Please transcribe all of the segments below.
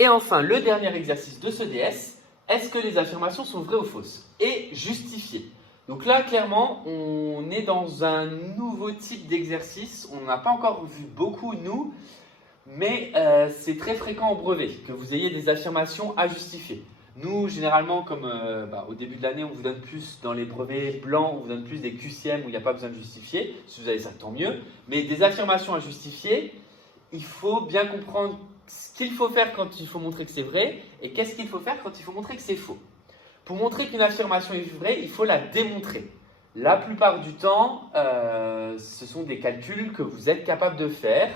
Et enfin, le dernier exercice de ce DS, est-ce que les affirmations sont vraies ou fausses? Et justifiées. Donc là, clairement, on est dans un nouveau type d'exercice. On n'a pas encore vu beaucoup, nous, mais c'est très fréquent au brevet que vous ayez des affirmations à justifier. Nous, généralement, comme au début de l'année, on vous donne plus dans les brevets blancs, on vous donne plus des QCM où il n'y a pas besoin de justifier. Si vous avez ça, tant mieux. Mais des affirmations à justifier, il faut bien comprendre ce qu'il faut faire quand il faut montrer que c'est vrai et qu'est-ce qu'il faut faire quand il faut montrer que c'est faux. Pour montrer qu'une affirmation est vraie, il faut la démontrer. La plupart du temps, ce sont des calculs que vous êtes capable de faire.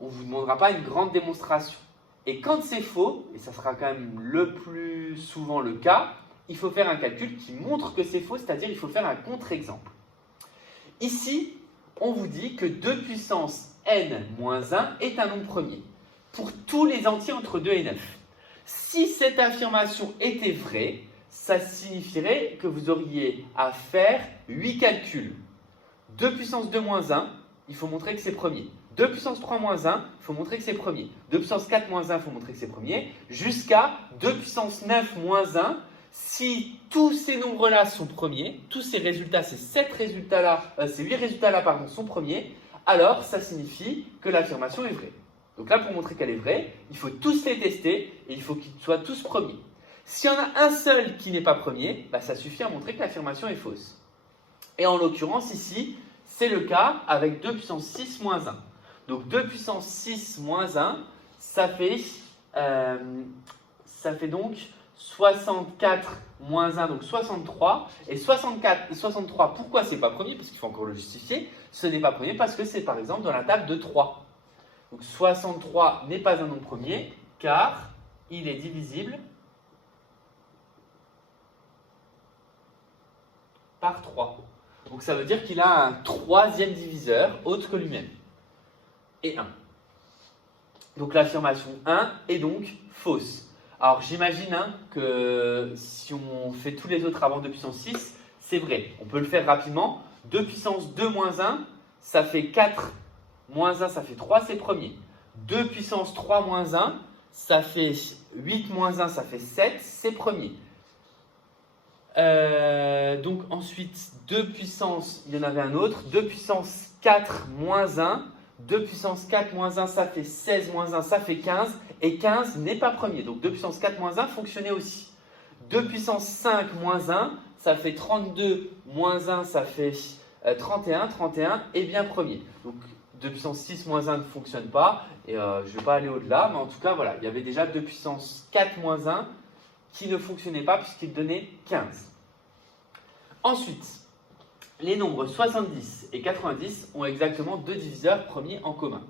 On ne vous demandera pas une grande démonstration. Et quand c'est faux, et ça sera quand même le plus souvent le cas, il faut faire un calcul qui montre que c'est faux, c'est-à-dire il faut faire un contre-exemple. Ici, on vous dit que 2 puissance n moins 1 est un nombre premier pour tous les entiers entre 2 et 9. Si cette affirmation était vraie, ça signifierait que vous auriez à faire 8 calculs. 2 puissance 2 moins 1, il faut montrer que c'est premier. 2 puissance 3 moins 1, il faut montrer que c'est premier. 2 puissance 4 moins 1, il faut montrer que c'est premier. Jusqu'à 2 puissance 9 moins 1, si tous ces nombres-là sont premiers, tous ces résultats, ces 8 résultats-là sont premiers, alors ça signifie que l'affirmation est vraie. Donc là, pour montrer qu'elle est vraie, il faut tous les tester et il faut qu'ils soient tous premiers. S'il y en a un seul qui n'est pas premier, ça suffit à montrer que l'affirmation est fausse. Et en l'occurrence, ici, c'est le cas avec 2 puissance 6 moins 1. Donc 2 puissance 6 moins 1, ça fait donc 64 moins 1, donc 63. Et 63, pourquoi ce n'est pas premier? Parce qu'il faut encore le justifier. Ce n'est pas premier parce que c'est par exemple dans la table de 3. Donc 63 n'est pas un nombre premier car il est divisible par 3. Donc ça veut dire qu'il a un troisième diviseur autre que lui-même. Et 1. Donc l'affirmation 1 est donc fausse. Alors j'imagine que si on fait tous les autres avant 2 puissance 6, c'est vrai. On peut le faire rapidement. 2 puissance 2 moins 1, ça fait 4 moins 1, ça fait 3, c'est premier. 2 puissance 3 moins 1, ça fait 8 moins 1, ça fait 7, c'est premier. Donc ensuite, 2 puissance, il y en avait un autre, 2 puissance 4 moins 1, 2 puissance 4 moins 1, ça fait 16 moins 1, ça fait 15, et 15 n'est pas premier, donc 2 puissance 4 moins 1 fonctionnait aussi. 2 puissance 5 moins 1, ça fait 32 moins 1, ça fait 31, 31 est bien premier. Donc 2 puissance 6 moins 1 ne fonctionne pas, et je ne vais pas aller au-delà, mais en tout cas, voilà, il y avait déjà 2 puissance 4 moins 1 qui ne fonctionnait pas puisqu'il donnait 15. Ensuite, les nombres 70 et 90 ont exactement 2 diviseurs premiers en commun.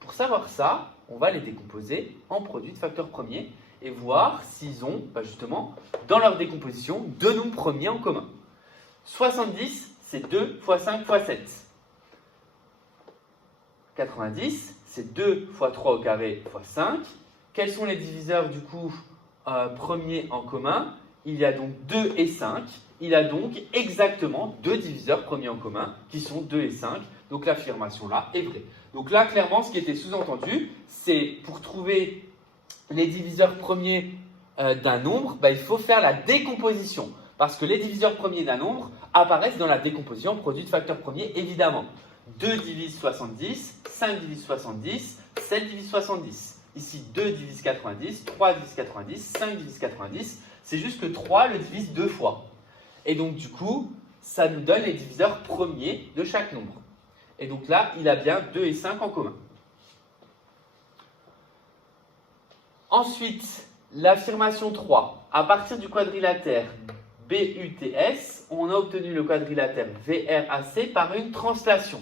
Pour savoir ça, on va les décomposer en produits de facteurs premiers et voir s'ils ont, justement, dans leur décomposition, 2 nombres premiers en commun. 70, c'est 2 fois 5 fois 7. 90, c'est 2 fois 3 au carré fois 5. Quels sont les diviseurs du coup premiers en commun? Il y a donc 2 et 5. Il a donc exactement 2 diviseurs premiers en commun qui sont 2 et 5. Donc l'affirmation là est vraie. Donc là, clairement, ce qui était sous-entendu, c'est pour trouver les diviseurs premiers d'un nombre, il faut faire la décomposition. Parce que les diviseurs premiers d'un nombre apparaissent dans la décomposition produit de facteurs premiers, évidemment. 2 divise 70, 5 divise 70, 7 divise 70. Ici, 2 divise 90, 3 divise 90, 5 divise 90. C'est juste que 3 le divise 2 fois. Et donc, du coup, ça nous donne les diviseurs premiers de chaque nombre. Et donc là, il a bien 2 et 5 en commun. Ensuite, l'affirmation 3. À partir du quadrilatère BUTS, on a obtenu le quadrilatère VRAC par une translation.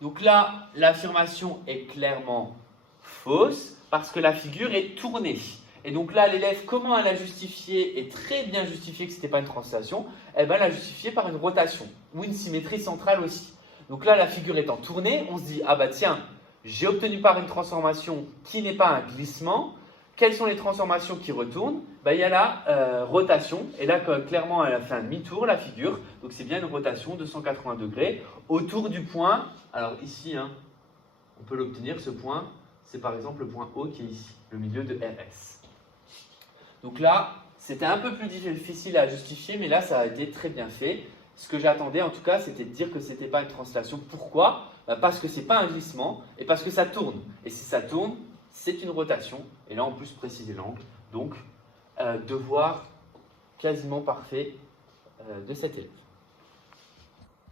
Donc là, l'affirmation est clairement fausse parce que la figure est tournée. Et donc là, l'élève, comment elle a justifié, et très bien justifié que ce n'était pas une translation, elle l'a justifié par une rotation ou une symétrie centrale aussi. Donc là, la figure étant tournée, on se dit, ah bah tiens, j'ai obtenu par une transformation qui n'est pas un glissement. Quelles sont les transformations qui retournent? Il y a la rotation, et là, clairement, elle a fait un demi-tour, la figure. Donc c'est bien une rotation de 180 degrés autour du point. Alors ici, on peut l'obtenir, ce point. c'est par exemple le point O qui est ici, le milieu de RS. Donc là, c'était un peu plus difficile à justifier, mais là, ça a été très bien fait. Ce que j'attendais en tout cas, c'était de dire que ce n'était pas une translation. Pourquoi? Parce que ce n'est pas un glissement et parce que ça tourne. Et si ça tourne, c'est une rotation. Et là, en plus, préciser l'angle. Donc, devoir quasiment parfait de cet élève.